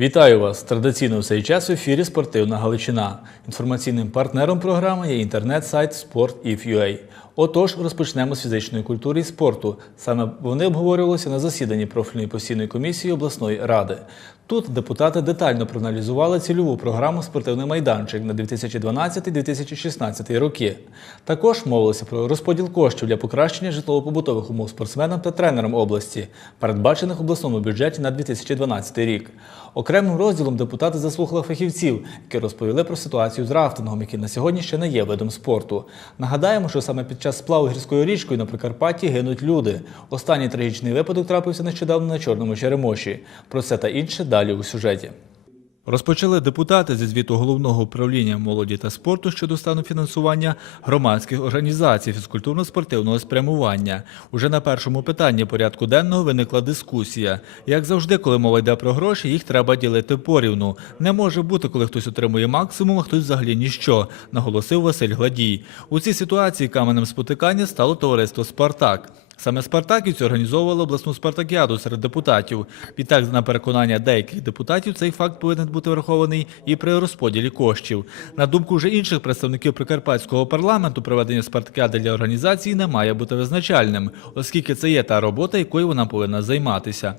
Вітаю вас! Традиційно в цей час в ефірі Спортивна Галичина. Інформаційним партнером програми є інтернет-сайт Sport.if.ua. Отож, розпочнемо з фізичної культури і спорту. Саме вони обговорювалися на засіданні профільної постійної комісії обласної ради. Тут депутати детально проаналізували цільову програму Спортивний майданчик на 2012-2016 роки. Також мовилися про розподіл коштів для покращення житлово-побутових умов спортсменам та тренерам області, передбачених обласному бюджеті на 2012 рік. Окремим розділом депутати заслухали фахівців, які розповіли про ситуацію з рафтингом, який на сьогодні ще не є видом спорту. Нагадаємо, що саме під час сплаву гірською річкою на Прикарпатті гинуть люди. Останній трагічний випадок трапився нещодавно на Чорному Черемоші. Про це та інше далі у сюжеті. Розпочали депутати зі звіту головного управління молоді та спорту щодо стану фінансування громадських організацій фізкультурно-спортивного спрямування. Уже на першому питанні порядку денного виникла дискусія. Як завжди, коли мова йде про гроші, їх треба ділити порівну. Не може бути, коли хтось отримує максимум, а хтось взагалі ніщо, наголосив Василь Гладій. У цій ситуації каменем спотикання стало товариство Спартак. Саме спартаківці організовували обласну спартакіаду серед депутатів. Відтак, на переконання деяких депутатів, цей факт повинен бути врахований і при розподілі коштів. На думку вже інших представників прикарпатського парламенту, проведення спартакіади для організації не має бути визначальним, оскільки це є та робота, якою вона повинна займатися.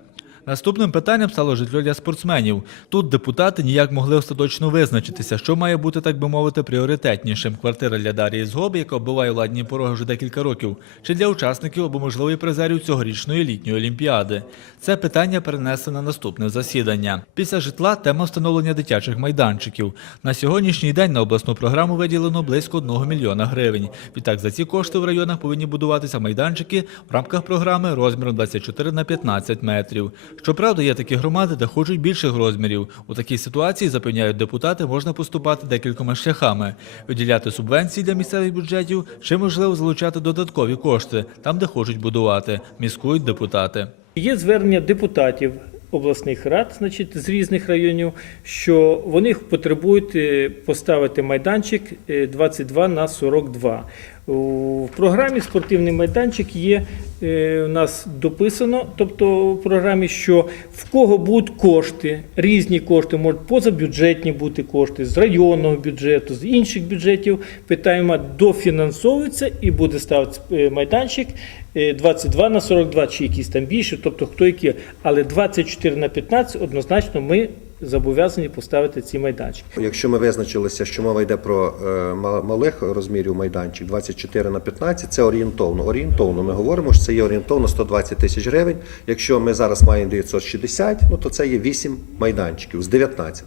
Наступним питанням стало житло для спортсменів. Тут депутати ніяк могли остаточно визначитися, що має бути, так би мовити, пріоритетнішим. Квартира для Дарії Згоби, яка оббиває владні пороги вже декілька років, чи для учасників або можливо і призерів цьогорічної літньої олімпіади. Це питання перенесли на наступне засідання. Після житла тема встановлення дитячих майданчиків. На сьогоднішній день на обласну програму виділено близько 1 мільйона гривень. Відтак за ці кошти в районах повинні будуватися майданчики в рамках програми розміром 24 на 15 метрів. Щоправда, є такі громади, де хочуть більших розмірів. У такій ситуації, запевняють депутати, можна поступати декількома шляхами: виділяти субвенції для місцевих бюджетів чи можливо залучати додаткові кошти там, де хочуть будувати, міскують депутати. Є звернення депутатів обласних рад, значить, з різних районів, що вони потребують е, поставити майданчик е, 22 на 42. У програмі спортивний майданчик є е, у нас дописано, тобто в програмі, що в кого будуть кошти, різні кошти, можуть позабюджетні бути кошти з районного бюджету, з інших бюджетів. Питаємо, дофінансовується і буде ставити е, майданчик е, 22 на 42 чи якісь там більше, тобто хто які. Але 24 на 15 однозначно ми зобов'язані поставити ці майданчики. Якщо ми визначилися, що мова йде про е, малих розмірів майданчик 24 на 15, це орієнтовно. Орієнтовно ми говоримо, що це є орієнтовно 120 тисяч гривень. Якщо ми зараз маємо 960, ну то це є 8 майданчиків з 19.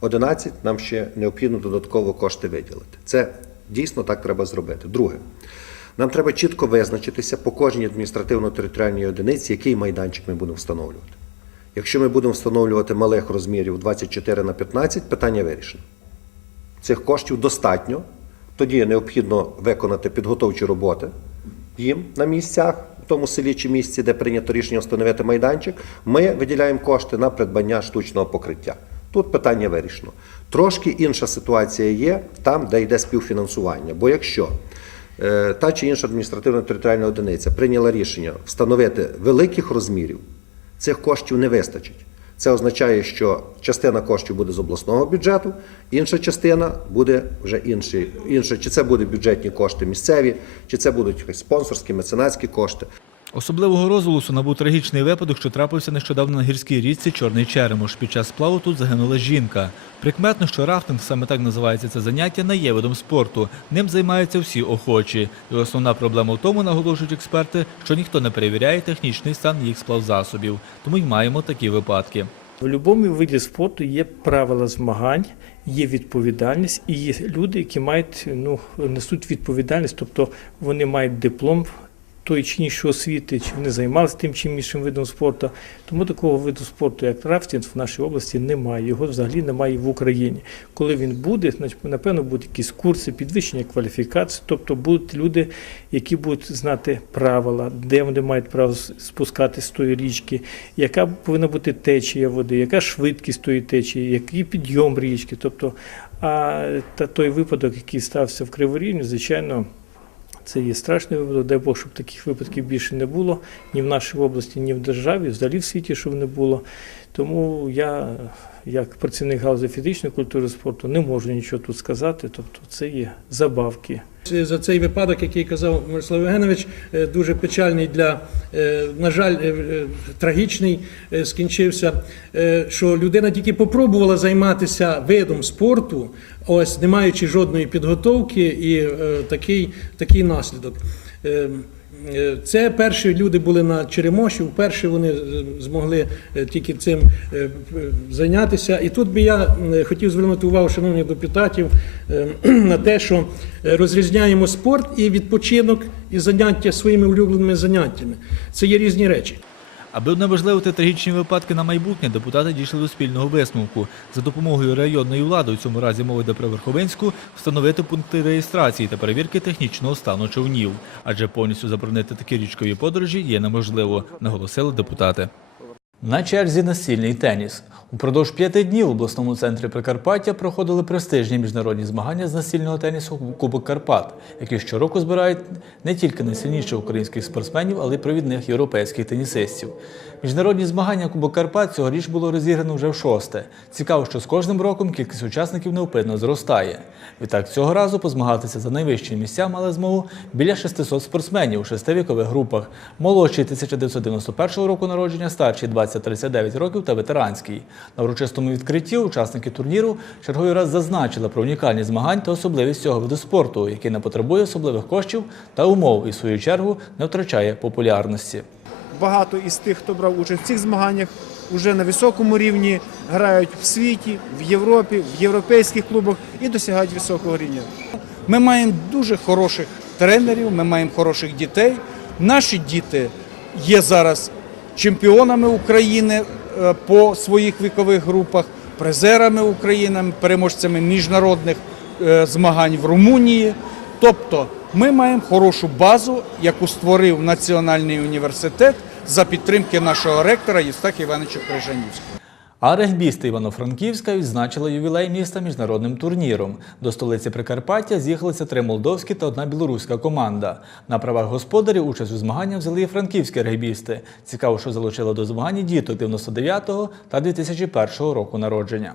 11 нам ще необхідно додатково кошти виділити. Це дійсно так треба зробити. Друге. Нам треба чітко визначитися по кожній адміністративно-територіальній одиниці, який майданчик ми будемо встановлювати. Якщо ми будемо встановлювати малих розмірів 24 на 15, питання вирішено. Цих коштів достатньо. Тоді необхідно виконати підготовчі роботи їм на місцях, в тому селі чи місці, де прийнято рішення встановити майданчик. Ми виділяємо кошти на придбання штучного покриття. Тут питання вирішено. Трошки інша ситуація є там, де йде співфінансування. Бо якщо та чи інша адміністративно-територіальна одиниця прийняла рішення встановити великих розмірів, цих коштів не вистачить. Це означає, що частина коштів буде з обласного бюджету, інша частина буде вже інші, інша, чи це будуть бюджетні кошти місцеві, чи це будуть спонсорські, меценатські кошти. Особливого розголосу набув трагічний випадок, що трапився нещодавно на гірській річці Чорний Черемош. Під час сплаву тут загинула жінка. Прикметно, що рафтинг, саме так називається це заняття, не є видом спорту. Ним займаються всі охочі. І основна проблема в тому, наголошують експерти, що ніхто не перевіряє технічний стан їх сплавзасобів. Тому й маємо такі випадки. В будь-якому виді спорту є правила змагань, є відповідальність і є люди, які мають ну несуть відповідальність, тобто вони мають диплом тої чи іншої освіти, чи вони займалися тим чи іншим видом спорту. Тому такого виду спорту, як рафтинг, в нашій області немає. Його взагалі немає в Україні. Коли він буде, значить, напевно, будуть якісь курси, підвищення кваліфікації, тобто будуть люди, які будуть знати правила, де вони мають право спускати з тої річки, яка повинна бути течія води, яка швидкість тої течії, який підйом річки. Тобто, а та той випадок, який стався в Криворівні, звичайно. Це є страшний випадок, дай Бог, щоб таких випадків більше не було ні в нашій області, ні в державі, взагалі в світі, щоб не було. Тому я, як працівник галузі фізичної культури спорту, не можу нічого тут сказати. Тобто це є забавки. За цей випадок, який казав Мирослав Євгенович, е, дуже печальний для, е, на жаль, е, е, трагічний е, скінчився. е, Що людина тільки попробувала займатися видом спорту, ось не маючи жодної підготовки, і е, такий, такий наслідок. Це перші люди були на Черемоші, вперше вони змогли е, тільки цим е, зайнятися. І тут би я е, хотів звернути увагу шановних депутатів на те, що розрізняємо спорт і відпочинок і заняття своїми улюбленими заняттями. Це є різні речі. Аби унеможливити трагічні випадки на майбутнє, депутати дійшли до спільного висновку. За допомогою районної влади, у цьому разі мова йде про Верховинську, встановити пункти реєстрації та перевірки технічного стану човнів. Адже повністю заборонити такі річкові подорожі є неможливо, наголосили депутати. На черзі настільний теніс. Упродовж п'яти днів в обласному центрі Прикарпаття проходили престижні міжнародні змагання з настільного тенісу Кубок Карпат, які щороку збирають не тільки найсильніших українських спортсменів, але й провідних європейських тенісистів. Міжнародні змагання Кубок Карпат цьогоріч було розіграно вже в шосте. Цікаво, що з кожним роком кількість учасників неупинно зростає. Відтак цього разу позмагатися за найвищі місця мали змогу біля 600 спортсменів у шести вікових групах: молодші 1991 року народження, старші 20-39 років та ветеранський. На урочистому відкритті учасники турніру черговий раз зазначили про унікальність змагань та особливість цього виду спорту, який не потребує особливих коштів та умов і в свою чергу не втрачає популярності. Багато із тих, хто брав участь в цих змаганнях, вже на високому рівні грають в світі, в Європі, в європейських клубах і досягають високого рівня. Ми маємо дуже хороших тренерів, ми маємо хороших дітей. Наші діти є зараз чемпіонами України е, по своїх вікових групах, призерами України, переможцями міжнародних е, змагань в Румунії. Тобто ми маємо хорошу базу, яку створив Національний університет за підтримки нашого ректора Євстахія Івановича Крижанівського. А регбісти Івано-Франківська відзначили ювілей міста міжнародним турніром. До столиці Прикарпаття з'їхалися три молдовські та одна білоруська команда. На правах господарів участь у змаганнях взяли і франківські регбісти. Цікаво, що залучило до змагань діток 99-го та 2001 року народження.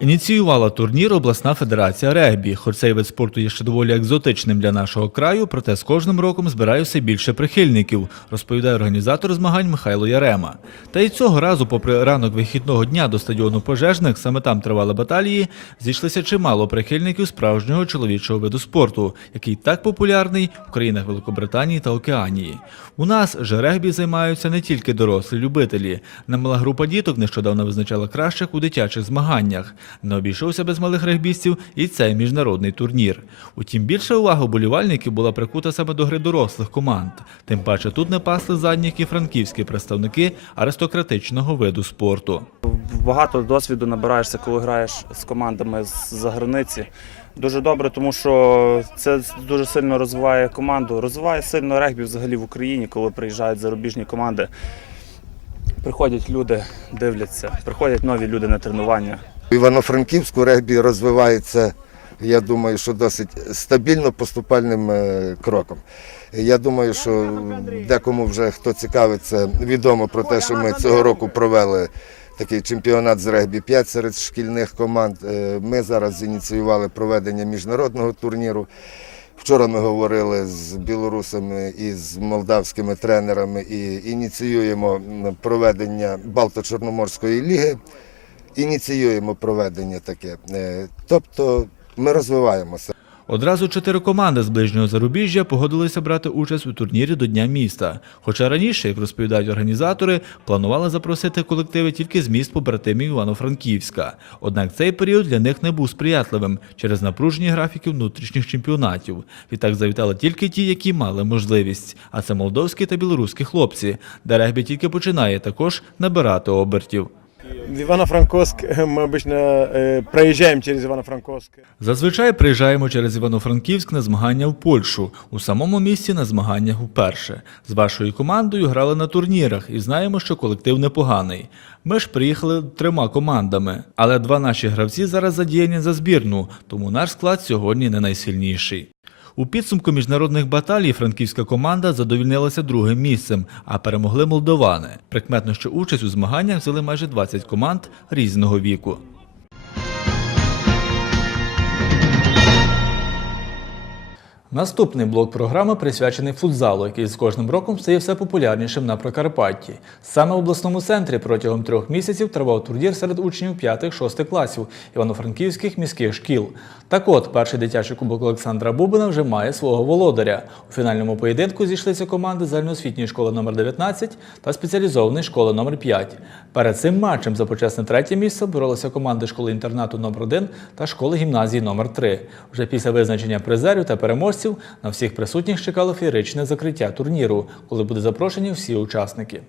Ініціювала турнір обласна федерація регбі. Хоч цей вид спорту є ще доволі екзотичним для нашого краю, проте з кожним роком збирає все більше прихильників, розповідає організатор змагань Михайло Ярема. Та й цього разу, попри ранок вихідного дня до стадіону пожежних, саме там тривали баталії, зійшлися чимало прихильників справжнього чоловічого виду спорту, який так популярний в країнах Великобританії та Океанії. У нас же регбі займаються не тільки дорослі любителі. Немала група діток нещодавно визначала кращих у дитячих змаганнях. Не обійшовся без малих регбістів і цей міжнародний турнір. Утім, більша увага болівальників була прикута саме до гри дорослих команд. Тим паче тут не пасли задніх і франківські представники аристократичного виду спорту. багато досвіду набираєшся, коли граєш з командами з-за границі. Дуже добре, тому що це дуже сильно розвиває команду. Розвиває сильно регбі взагалі в Україні, коли приїжджають зарубіжні команди. Приходять люди, дивляться, приходять нові люди на тренування. В Івано-Франківську регбі розвивається, я думаю, що досить стабільно поступальним е, кроком. Я думаю, що декому вже хто цікавиться, відомо про те, що ми цього року провели такий чемпіонат з регбі 5 серед шкільних команд. Е, Ми зараз ініціювали проведення міжнародного турніру. Вчора ми говорили з білорусами і з молдавськими тренерами і ініціюємо проведення Балто-Чорноморської ліги ініціюємо проведення таке. Е, Тобто ми розвиваємося. Одразу чотири команди з ближнього зарубіжжя погодилися брати участь у турнірі до Дня міста. Хоча раніше, як розповідають організатори, планували запросити колективи тільки з міст побратимів Івано-Франківська. Однак цей період для них не був сприятливим через напружені графіки внутрішніх чемпіонатів. Відтак завітали тільки ті, які мали можливість. А це молдовські та білоруські хлопці, де регбі тільки починає також набирати обертів. Івано-Франковськ ми обично е, проїжджаємо через Івано-Франковськ. Зазвичай приїжджаємо через Івано-Франківськ на змагання в Польщу. У самому місті на змаганнях вперше. З вашою командою грали на турнірах і знаємо, що колектив непоганий. Ми ж приїхали трьома командами, але два наші гравці зараз задіяні за збірну, тому наш склад сьогодні не найсильніший. У підсумку міжнародних баталій франківська команда задовільнилася другим місцем, а перемогли молдовани. Прикметно, що участь у змаганнях взяли майже 20 команд різного віку. Наступний блок програми присвячений футзалу, який з кожним роком стає все популярнішим на Прикарпатті. Саме в обласному центрі протягом трьох місяців тривав турнір серед учнів 5-6 класів івано-франківських міських шкіл. Так от, перший дитячий кубок Олександра Бубина вже має свого володаря. У фінальному поєдинку зійшлися команди загальноосвітньої школи номер 19 та спеціалізованої школи номер 5. Перед цим матчем за почесне третє місце боролися команди школи-інтернату номер 1 та школи гімназії номер 3. Вже після визначення призерів та переможців на всіх присутніх чекало феєричне закриття турніру, коли буде запрошені всі учасники.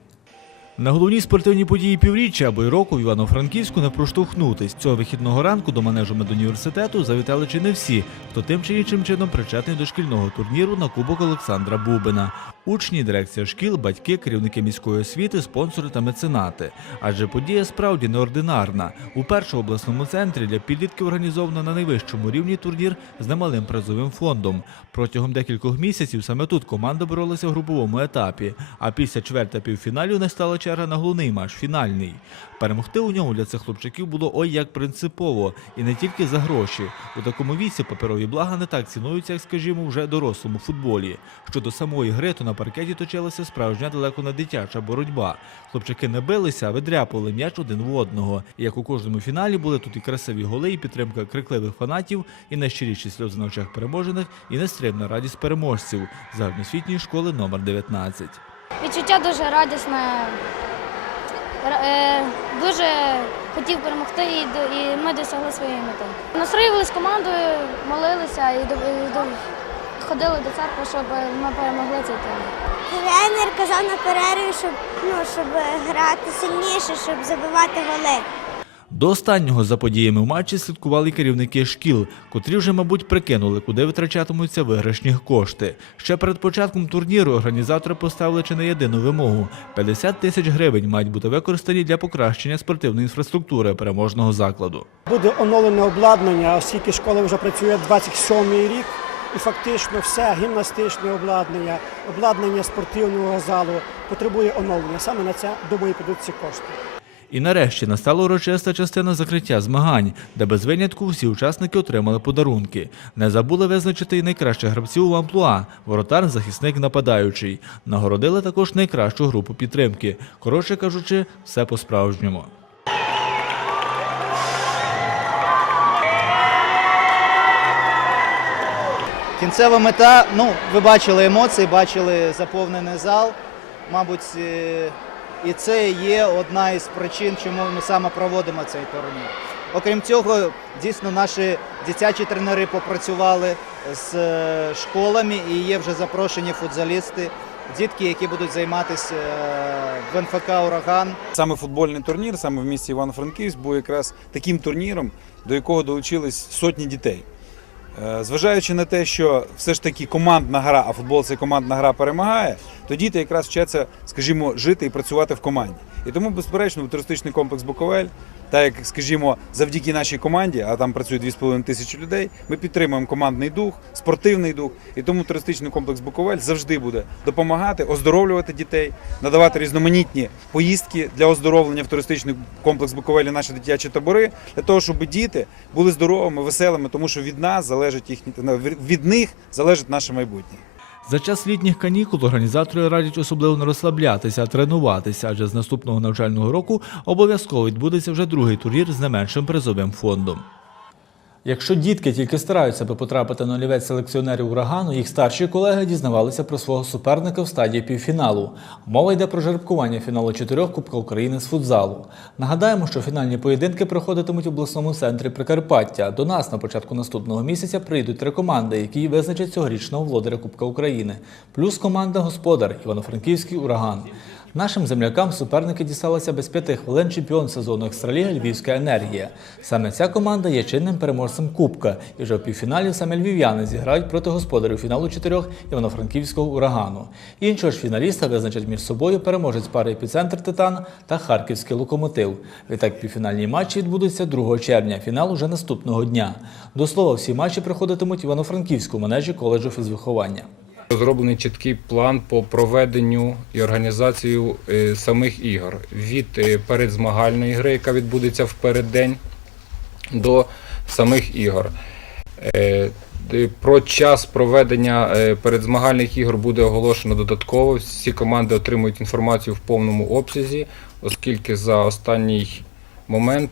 На головній спортивній події півріччя або й року в Івано-Франківську не проштовхнутись. Цього вихідного ранку до манежу медуніверситету завітали чи не всі, хто тим чи іншим чином причетний до шкільного турніру на Кубок Олександра Бубина. Учні, дирекція шкіл, батьки, керівники міської освіти, спонсори та меценати. Адже подія справді неординарна. У першому обласному центрі для підлітків організовано на найвищому рівні турнір з немалим призовим фондом. Протягом декількох місяців саме тут команда боролася в груповому етапі. А після чверть та півфіналів настала черга на головний матч фінальний. Перемогти у ньому для цих хлопчаків було ой як принципово, і не тільки за гроші. У такому віці паперові блага не так цінуються, як, скажімо, вже дорослому футболі. Щодо самої гри, то на паркеті точилася справжня далеко не дитяча боротьба. Хлопчаки не билися, а видряпували м'яч один в одного. І як у кожному фіналі були тут і красиві голи, і підтримка крикливих фанатів, і найщиріші сльози на очах переможених, і нестримна радість переможців загальноосвітньої школи номер 19. Відчуття дуже радісне. Е, Дуже хотів перемогти і, ми досягли своєї мети. Настроювалися з командою, молилися і, ходили до церкви, щоб ми перемогли цей турнір. Тренер казав на перерві, щоб, ну, щоб грати сильніше, щоб забивати голи. До останнього за подіями в матчі слідкували керівники шкіл, котрі вже, мабуть, прикинули, куди витрачатимуться виграшні кошти. Ще перед початком турніру організатори поставили чи не єдину вимогу: 50 тисяч гривень мають бути використані для покращення спортивної інфраструктури переможного закладу. Буде оновлене обладнання, оскільки школа вже працює 27-й рік, і фактично все гімнастичне обладнання, обладнання спортивного залу потребує оновлення. Саме на це думаю підуть ці кошти. І нарешті настала урочиста частина закриття змагань, де без винятку всі учасники отримали подарунки. Не забули визначити і найкращих гравців у амплуа – воротар, захисник, нападаючий. Нагородили також найкращу групу підтримки. Коротше кажучи, все по-справжньому. Кінцева мета, ну, ви бачили емоції, бачили заповнений зал. Мабуть, е, і це є одна із причин, чому ми саме проводимо цей турнір. Окрім цього, дійсно наші дитячі тренери попрацювали з е, школами і є вже запрошені футзалісти, дітки, які будуть займатися е, в НФК Ураган. Саме футбольний турнір, саме в місті Івано-Франківськ, був якраз таким турніром, до якого долучились сотні дітей. Е, Зважаючи на те, що все ж таки командна гра, а футбол це командна гра перемагає, то діти якраз вчаться, скажімо, жити і працювати в команді. І тому, безперечно, туристичний комплекс Буковель, так як, скажімо, завдяки нашій команді, а там працює 2,5 тисячі людей, ми підтримуємо командний дух, спортивний дух. І тому туристичний комплекс Буковель завжди буде допомагати, оздоровлювати дітей, надавати різноманітні поїздки для оздоровлення в туристичний комплекс Буковель і наші дитячі табори, для того, щоб діти були здоровими, веселими, тому що від нас залежить їхні від них залежить наше майбутнє. За час літніх канікул організатори радять особливо не розслаблятися, а тренуватися, адже з наступного навчального року обов'язково відбудеться вже другий турнір з не меншим призовим фондом. Якщо дітки тільки стараються, аби потрапити на олівець селекціонерів урагану, їх старші колеги дізнавалися про свого суперника в стадії півфіналу. Мова йде про жеребкування фіналу чотирьох Кубка України з футзалу. Нагадаємо, що фінальні поєдинки проходитимуть в обласному центрі Прикарпаття. До нас на початку наступного місяця прийдуть три команди, які визначать цьогорічного володаря Кубка України, плюс команда Господар Івано-Франківський ураган. Нашим землякам суперники дісталися без п'яти хвилин чемпіон сезону Екстраліги Львівська енергія. Саме ця команда є чинним переможцем Кубка, і вже в півфіналі саме львів'яни зіграють проти господарів фіналу чотирьох івано-франківського урагану. Іншого ж фіналіста визначать між собою переможець пари епіцентр Титан та Харківський локомотив. Відтак півфінальні матчі відбудуться 2 червня. Фінал уже наступного дня. До слова, всі матчі проходитимуть в івано-франківському манежі коледжу фізвиховання. Зроблений чіткий план по проведенню і організацію е, самих ігор від е, передзмагальної гри, яка відбудеться в переддень, до самих ігор. Е, Про час проведення передзмагальних ігор буде оголошено додатково. Всі команди отримують інформацію в повному обсязі, оскільки за останній момент,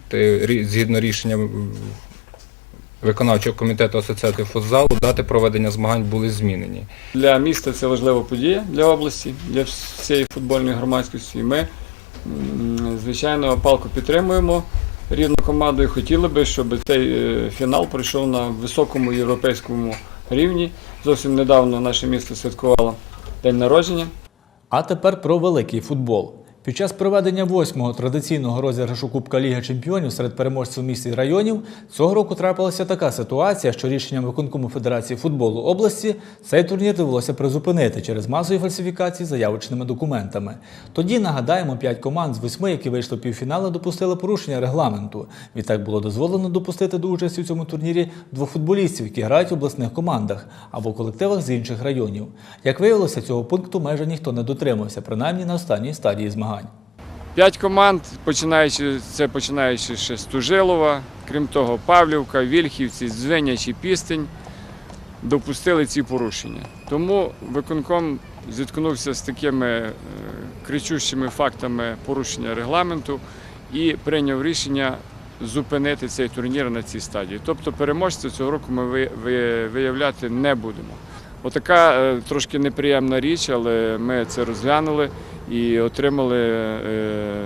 згідно рішення виконавчого комітету Асоціації футзалу, дати проведення змагань були змінені. Для міста це важлива подія для області, для всієї футбольної громадськості. Ми, звичайно, палку підтримуємо рівну команду і хотіли би, щоб цей е, фінал пройшов на високому європейському рівні. Зовсім недавно наше місто святкувало день народження. А тепер про великий футбол. Під час проведення восьмого традиційного розіграшу Кубка Ліги Чемпіонів серед переможців міст і районів цього року трапилася така ситуація, що рішенням виконкому Федерації футболу області цей турнір довелося призупинити через масові фальсифікації заявочними документами. Тоді нагадаємо, п'ять команд з восьми, які вийшли в півфінали, допустили порушення регламенту. Відтак було дозволено допустити до участі у цьому турнірі двох футболістів, які грають в обласних командах або колективах з інших районів. Як виявилося, цього пункту майже ніхто не дотримався, принаймні на останній стадії змагань. П'ять команд, починаючи це починаючи ще з Тужилова, крім того, Павлівка, Вільхівці, Дзвеняч Пістень допустили ці порушення. Тому виконком зіткнувся з такими е, кричущими фактами порушення регламенту і прийняв рішення зупинити цей турнір на цій стадії. Тобто переможця цього року ми ви- ви- виявляти не будемо. Отака е, трошки неприємна річ, але ми це розглянули і отримали е,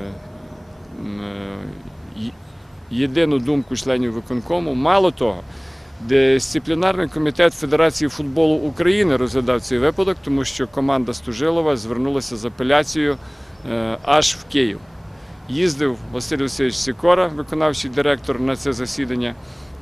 єдину думку членів виконкому. Мало того, дисциплінарний комітет Федерації футболу України розглядав цей випадок, тому що команда Стужилова звернулася з апеляцією е, аж в Київ. Їздив Василь Васильович Сікора, виконавчий директор, на це засідання.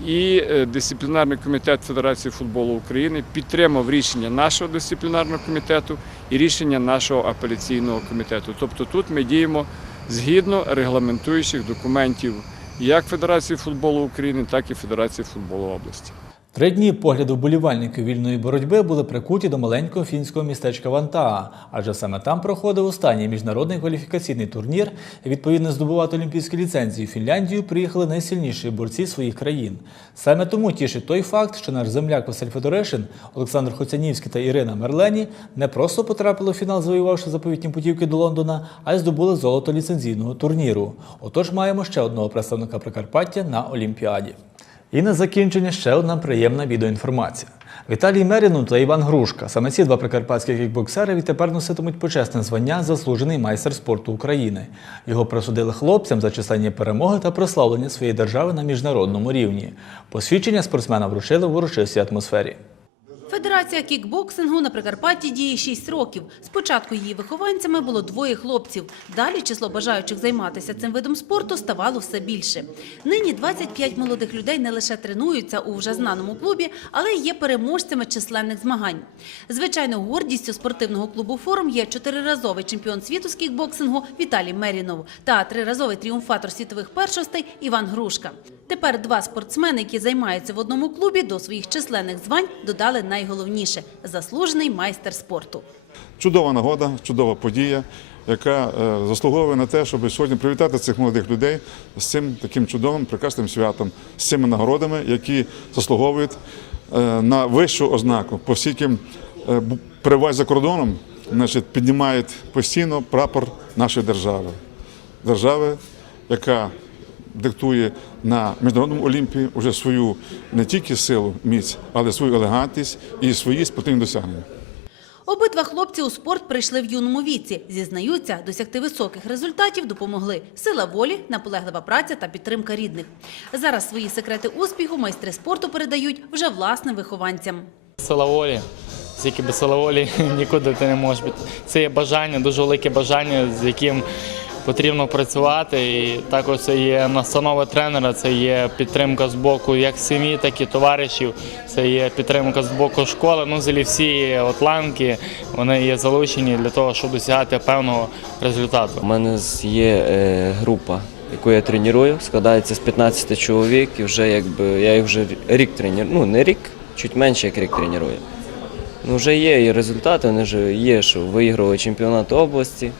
І е, дисциплінарний комітет Федерації футболу України підтримав рішення нашого дисциплінарного комітету і рішення нашого апеляційного комітету. Тобто тут ми діємо згідно регламентуючих документів як Федерації футболу України, так і Федерації футболу області. Три дні погляду вболівальників вільної боротьби були прикуті до маленького фінського містечка Вантаа, адже саме там проходив останній міжнародний кваліфікаційний турнір. Відповідно здобувати олімпійські ліцензії в Фінляндію приїхали найсильніші борці своїх країн. Саме тому тішить той факт, що наш земляк Василь Федорешин, Олександр Хоцянівський та Ірина Мерлені не просто потрапили в фінал, завоювавши заповітні путівки до Лондона, а й здобули золото ліцензійного турніру. Отож, маємо ще одного представника Прикарпаття на Олімпіаді. І на закінчення ще одна приємна відеоінформація. Віталій Мерінун та Іван Грушка. Саме ці два прикарпатські кікбоксери відтепер носитимуть почесне звання заслужений майстер спорту України. Його присудили хлопцям за численні перемоги та прославлення своєї держави на міжнародному рівні. Посвідчення спортсмена вручили в урочистій атмосфері. Федерація кікбоксингу на Прикарпатті діє 6 років. Спочатку її вихованцями було двоє хлопців. Далі число бажаючих займатися цим видом спорту ставало все більше. Нині 25 молодих людей не лише тренуються у вже знаному клубі, але й є переможцями численних змагань. Звичайно, гордістю спортивного клубу «Форум» є чотириразовий чемпіон світу з кікбоксингу Віталій Мерінов та триразовий тріумфатор світових першостей Іван Грушка. Тепер два спортсмени, які займаються в одному клубі, до своїх численних звань додали найголовніше – заслужений майстер спорту. Чудова нагода, чудова подія, яка е, заслуговує на те, щоб сьогодні привітати цих молодих людей з цим таким чудовим, прекрасним святом, з цими нагородами, які заслуговують е, на вищу ознаку, оскільки е, бу- за кордоном, значить, піднімають постійно прапор нашої держави. Держави, яка диктує на міжнародному олімпії вже свою не тільки силу, міць, але свою елегантність і свої спортивні досягнення. Обидва хлопці у спорт прийшли в юному віці. Зізнаються, досягти високих результатів допомогли сила волі, наполеглива праця та підтримка рідних. Зараз свої секрети успіху майстри спорту передають вже власним вихованцям. Сила волі, Скільки без сили волі нікуди ти не можеш бути. Це є бажання, дуже велике бажання, з яким потрібно працювати. І також це є настанови тренера, це є підтримка з боку як сім'ї, так і товаришів. Це є підтримка з боку школи. Ну, взагалі всі от ланки вони є залучені для того, щоб досягати певного результату. У мене є е, група, яку я треную, складається з 15 чоловік, і вже якби я їх вже рік треную. Ну не рік, чуть менше як рік треную. Ну вже є і результати, вони вже є, що виіграли чемпіонат області.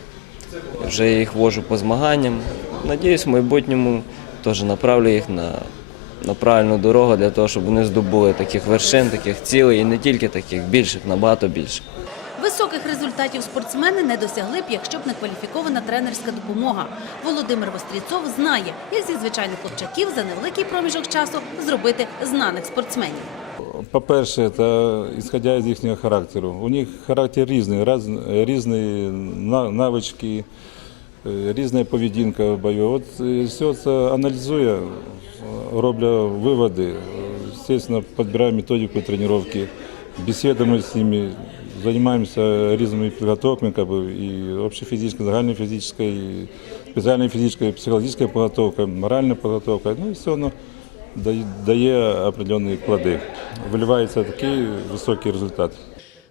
Вже я їх вожу по змаганням. Надіюсь, в майбутньому теж направлю їх на, на правильну дорогу для того, щоб вони здобули таких вершин, таких цілей, і не тільки таких, більших, набагато більше. Високих результатів спортсмени не досягли б, якщо б не кваліфікована тренерська допомога. Володимир Востріцов знає, як зі звичайних хлопчаків за невеликий проміжок часу зробити знаних спортсменів. По-перше, це ісходя з їхнього характеру. У них характер різний, різні навички, е, різна поведінка в бою. От е, все це аналізує, е, роблю виводи, звісно, підбираю методику тренування, бесідуємо з ними, займаємося різними підготовками, і общефізична, загальнофізична, і спеціальна фізична, психологічна підготовка, моральна. Ну і все воно дає- дає определенні плоди. Виливається такий високий результат.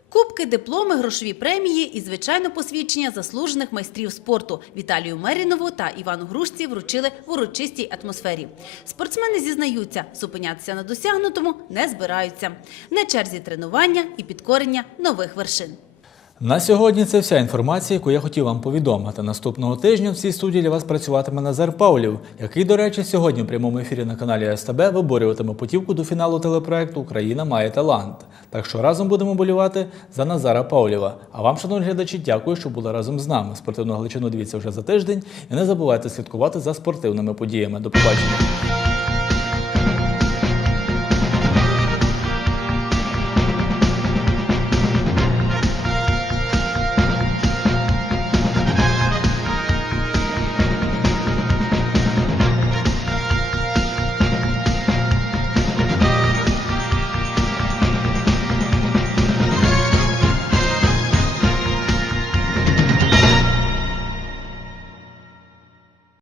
Кубки, дипломи, грошові премії і, звичайно, посвідчення заслужених майстрів спорту Віталію Мерінову та Івану Грушці вручили в урочистій атмосфері. Спортсмени зізнаються, зупинятися на досягнутому не збираються. На черзі тренування і підкорення нових вершин. На сьогодні це вся інформація, яку я хотів вам повідомити. Наступного тижня в цій студії для вас працюватиме Назар Павлів, який, до речі, сьогодні в прямому ефірі на каналі СТБ виборюватиме путівку до фіналу телепроекту Україна має талант. Так що разом будемо болювати за Назара Павлєва. А вам, шановні глядачі, дякую, що були разом з нами. Спортивну Галичину дивіться вже за тиждень. І не забувайте слідкувати за спортивними подіями. До побачення.